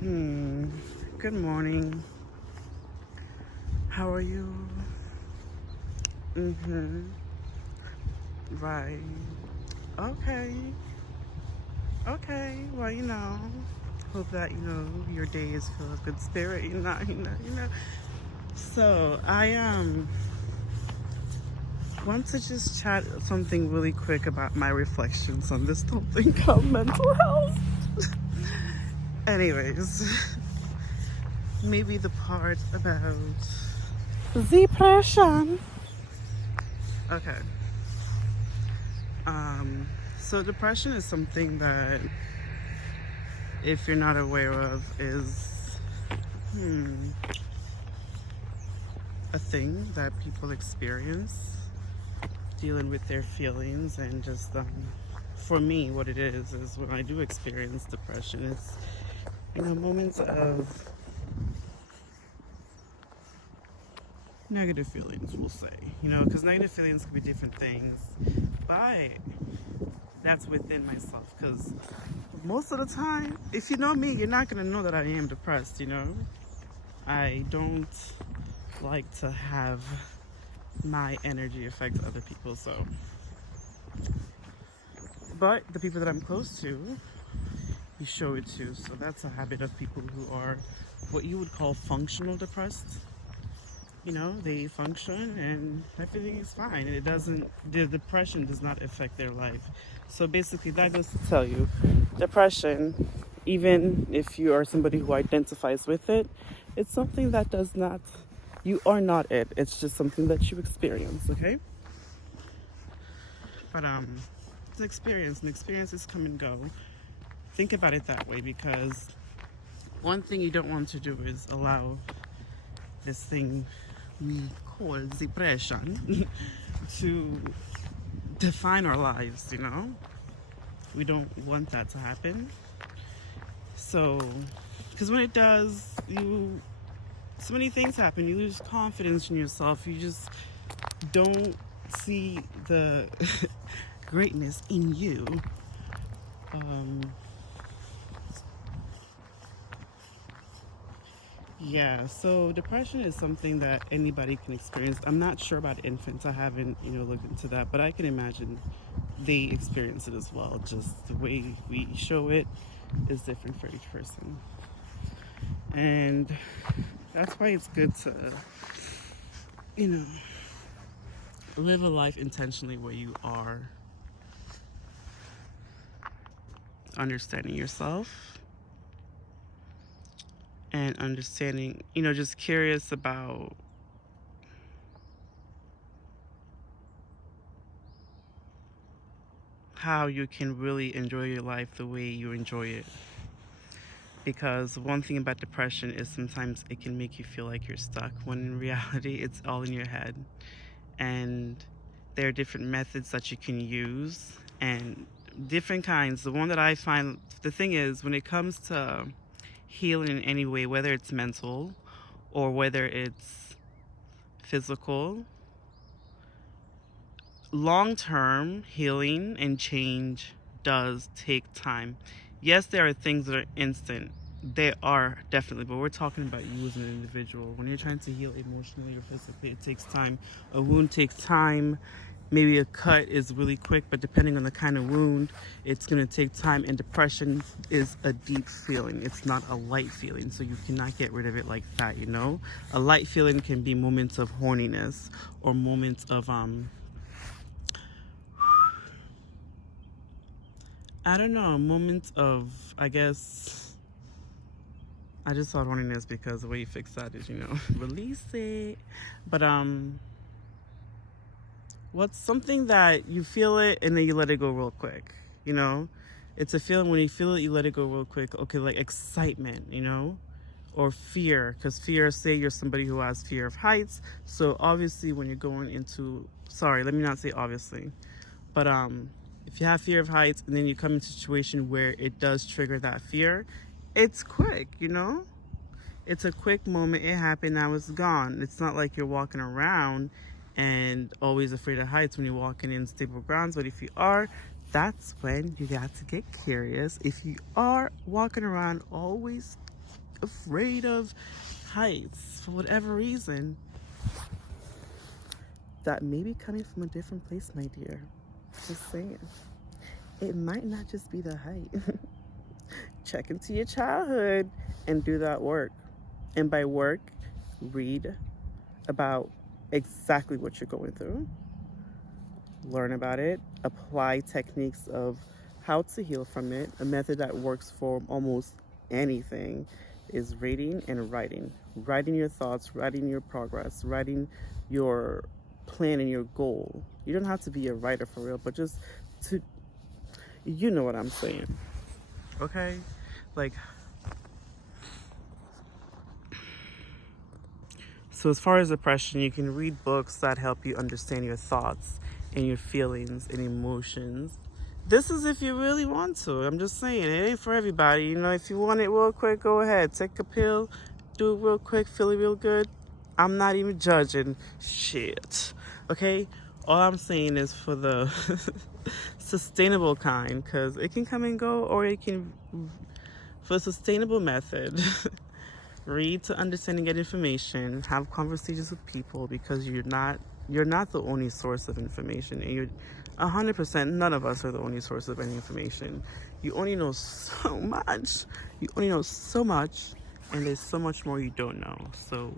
Good morning. How are you? Mm-hmm. Right. Okay. Okay. Well, hope that, your day is filled with good spirit, So I want to just chat something really quick about my reflections on this whole thing called mental health. Anyways, maybe the part about depression. Okay. So depression is something that, if you're not aware of, is a thing that people experience dealing with their feelings. And just for me, what it is when I do experience depression, it's moments of negative feelings, we'll say, because negative feelings can be different things, but that's within myself. Because most of the time, if you know me, you're not going to know that I am depressed. I don't like to have my energy affect other people. So, but the people that I'm close to, you show it to. So that's a habit of people who are what you would call functional depressed. They function and everything is fine, and the depression does not affect their life. So basically, that goes to tell you, depression, even if you are somebody who identifies with it, it's something that does not, you are not it. It's just something that you experience, okay? But it's an experience, and experiences come and go. Think about it that way, because one thing you don't want to do is allow this thing we call depression to define our lives. We don't want that to happen. So, because when it does, so many things happen. You lose confidence in yourself. You just don't see the greatness in you. Yeah, so depression is something that anybody can experience. I'm not sure about infants. I haven't, looked into that, but I can imagine they experience it as well. Just the way we show it is different for each person. And that's why it's good to, live a life intentionally where you are understanding yourself and understanding, just curious about how you can really enjoy your life the way you enjoy it. Because one thing about depression is sometimes it can make you feel like you're stuck, when in reality it's all in your head. And there are different methods that you can use, and different kinds. The one that I find, the thing is, when it comes to healing in any way, whether it's mental or whether it's physical, long-term healing and change does take time. Yes, there are things that are instant. They are definitely, but we're talking about you as an individual. When you're trying to heal emotionally or physically, it takes time. A wound takes time. Maybe a cut is really quick, but depending on the kind of wound, it's going to take time. And depression is a deep feeling. It's not a light feeling, so you cannot get rid of it like that, A light feeling can be moments of horniness or moments of I don't know, moments of, I guess, I just thought horniness because the way you fix that is, release it. But what's something that you feel it and then you let it go real quick, It's a feeling, when you feel it, you let it go real quick. Okay, like excitement, or fear, because fear, say you're somebody who has fear of heights. So obviously when you're going into, sorry, let me not say obviously, but if you have fear of heights and then you come into a situation where it does trigger that fear, it's quick, It's a quick moment. It happened, now it's gone. It's not like you're walking around and always afraid of heights when you're walking in stable grounds. But if you are, that's when you got to get curious. If you are walking around always afraid of heights for whatever reason, that may be coming from a different place, my dear. Just saying. It might not just be the height. Check into your childhood and do that work. And by work, read about exactly what you're going through. Learn about it. Apply techniques of how to heal from it. A method that works for almost anything is reading and writing. Writing your thoughts, writing your progress, writing your plan and your goal. You don't have to be a writer for real, but just to, you know what I'm saying. Okay? Like, so as far as depression, you can read books that help you understand your thoughts and your feelings and emotions. This is if you really want to. I'm just saying, it ain't for everybody. You know, if you want it real quick, go ahead. Take a pill, do it real quick, feel it real good. I'm not even judging shit. Okay? All I'm saying is for the sustainable kind, because it can come and go, or it can, for a sustainable method, read to understand and get information, have conversations with people, because you're not the only source of information, and you're 100%, none of us are the only source of any information. You only know so much. You only know so much, and there's so much more you don't know. So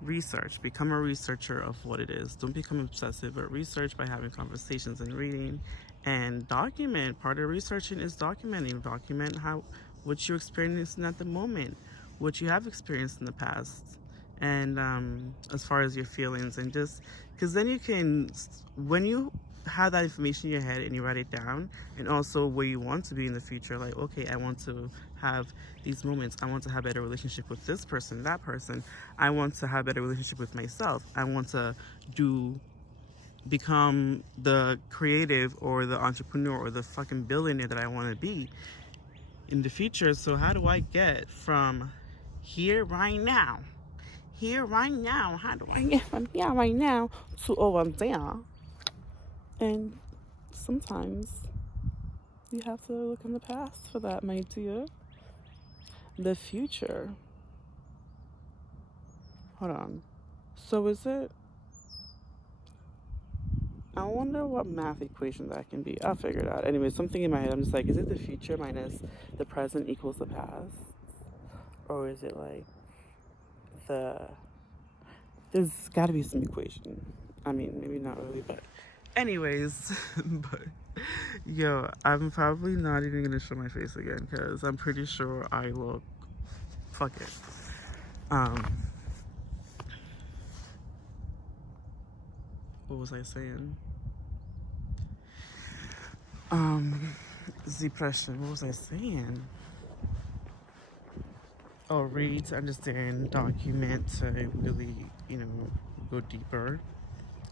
research, become a researcher of what it is. Don't become obsessive, but research by having conversations and reading, and document. Part of researching is documenting. Document what you're experiencing at the moment, what you have experienced in the past, and as far as your feelings, and just because then you can, when you have that information in your head and you write it down, and also where you want to be in the future, like, okay, I want to have these moments, I want to have a better relationship with this person, that person, I want to have a better relationship with myself, I want to become the creative or the entrepreneur or the fucking billionaire that I want to be in the future. So how do I get from here right now, how do I get from here right now to over there? And sometimes you have to look in the past for that, my dear. The future. Hold on. So is it? I wonder what math equation that can be. I'll figure it out. Anyway, something in my head, I'm just like, is it the future minus the present equals the past? Or is it like there's got to be some equation. I mean, maybe not really, but anyways, but yo, I'm probably not even gonna show my face again, because I'm pretty sure I look, fuck it. What was I saying? Depression. What was I saying? Oh, read to understand, document to really, go deeper.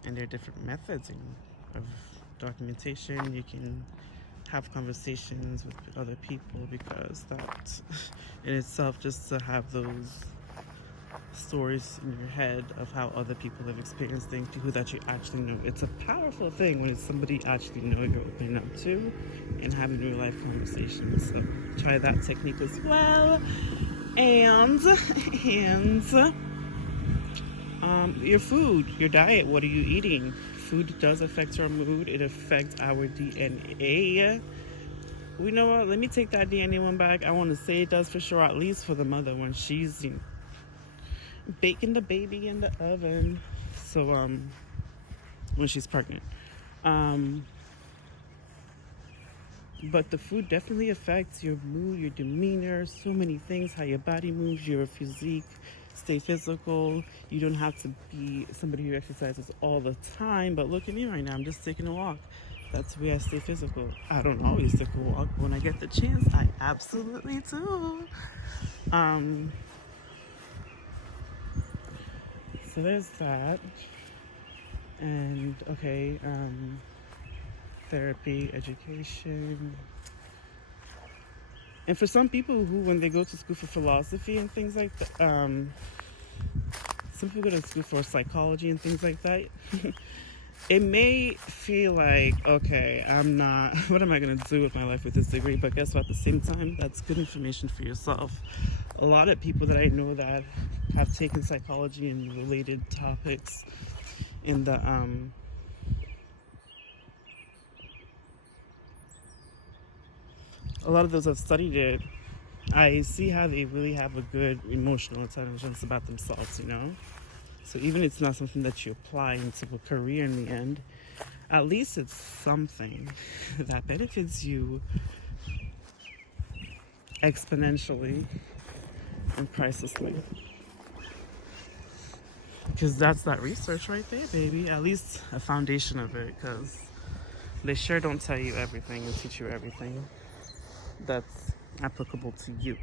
And there are different methods of documentation. You can have conversations with other people, because that in itself, just to have those stories in your head of how other people have experienced things, people that you actually know. It's a powerful thing when it's somebody actually know you're opening up to and having real life conversations. So try that technique as well. And your food, your diet, what are you eating? Food does affect our mood. It affects our DNA. You know what? Let me take that DNA one back. I want to say it does for sure, at least for the mother when she's baking the baby in the oven. So when she's pregnant. But the food definitely affects your mood, your demeanor, so many things, how your body moves, your physique. Stay physical. You don't have to be somebody who exercises all the time, but look at me right now. I'm just taking a walk. That's the way I stay physical. I don't always take a walk. When I get the chance, I absolutely do. So there's that. And okay, therapy, education. And for some people who, when they go to school for philosophy and things like that, some people go to school for psychology and things like that, it may feel like, okay, what am I going to do with my life with this degree? But guess what? At the same time, that's good information for yourself. a lot of people that I know that have taken psychology and related topics in the a lot of those have studied it. I see how they really have a good emotional intelligence about themselves, you know? So even if it's not something that you apply into a career in the end, at least it's something that benefits you exponentially and pricelessly. Because that's that research right there, baby. At least a foundation of it, because they sure don't tell you everything and teach you everything that's applicable to you.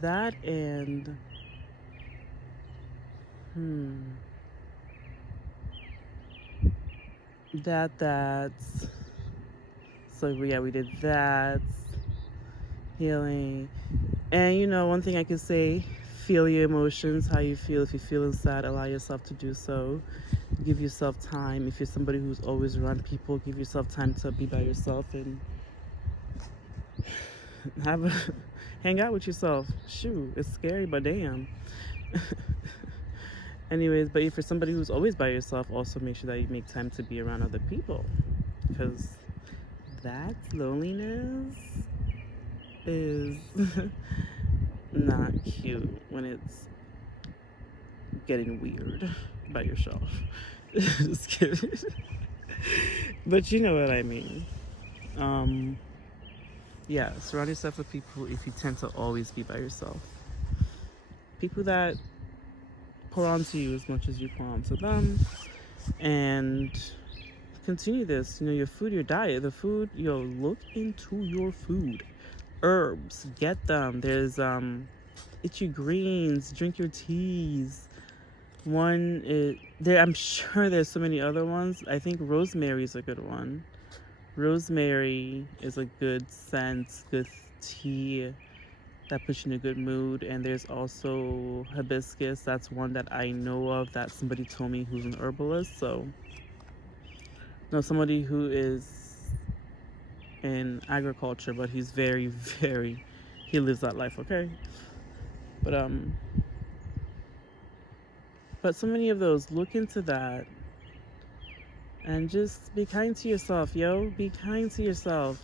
That and that's so yeah, we did that healing. And you know, one thing I could say, feel your emotions, how you feel. If you're feeling sad, allow yourself to do so. Give yourself time. If you're somebody who's always around people, give yourself time to be by yourself and hang out with yourself. Shoot, it's scary, but damn. Anyways, but if you're somebody who's always by yourself, also make sure that you make time to be around other people, because that loneliness is not cute when it's getting weird by yourself. Just kidding. But you know what I mean. Yeah, surround yourself with people if you tend to always be by yourself. People that pour onto you as much as you pour onto them. And continue this. You know, your food, your diet, the food, look into your food. Herbs, get them. There's eat your greens, drink your teas. I'm sure there's so many other ones. I think rosemary is a good one. Rosemary is a good scent, good tea that puts you in a good mood. And there's also hibiscus. That's one that I know of that somebody told me who's an herbalist. So, no, somebody who is in agriculture, but he's very, very, he lives that life, okay? But so many of those, look into that. And just be kind to yourself, yo. Be kind to yourself.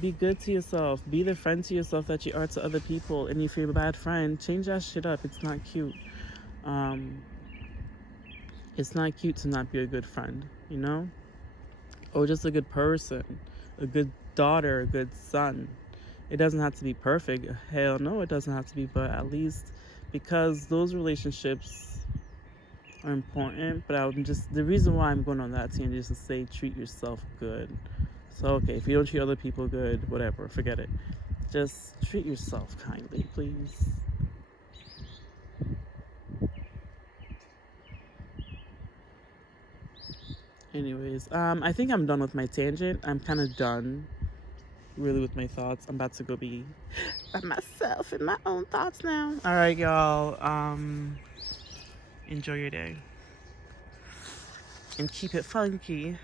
Be good to yourself. Be the friend to yourself that you are to other people. And if you're a bad friend, change that shit up. It's not cute. It's not cute to not be a good friend, you know? Or just a good person, a good daughter, a good son. It doesn't have to be perfect. Hell no, it doesn't have to be. But at least, because those relationships are important, but the reason why I'm going on that tangent is to say treat yourself good. So okay, if you don't treat other people good, whatever, forget it. Just treat yourself kindly, please. Anyways, I think I'm done with my tangent. I'm kind of done really with my thoughts. I'm about to go be by myself in my own thoughts now. All right, y'all. Enjoy your day and keep it funky.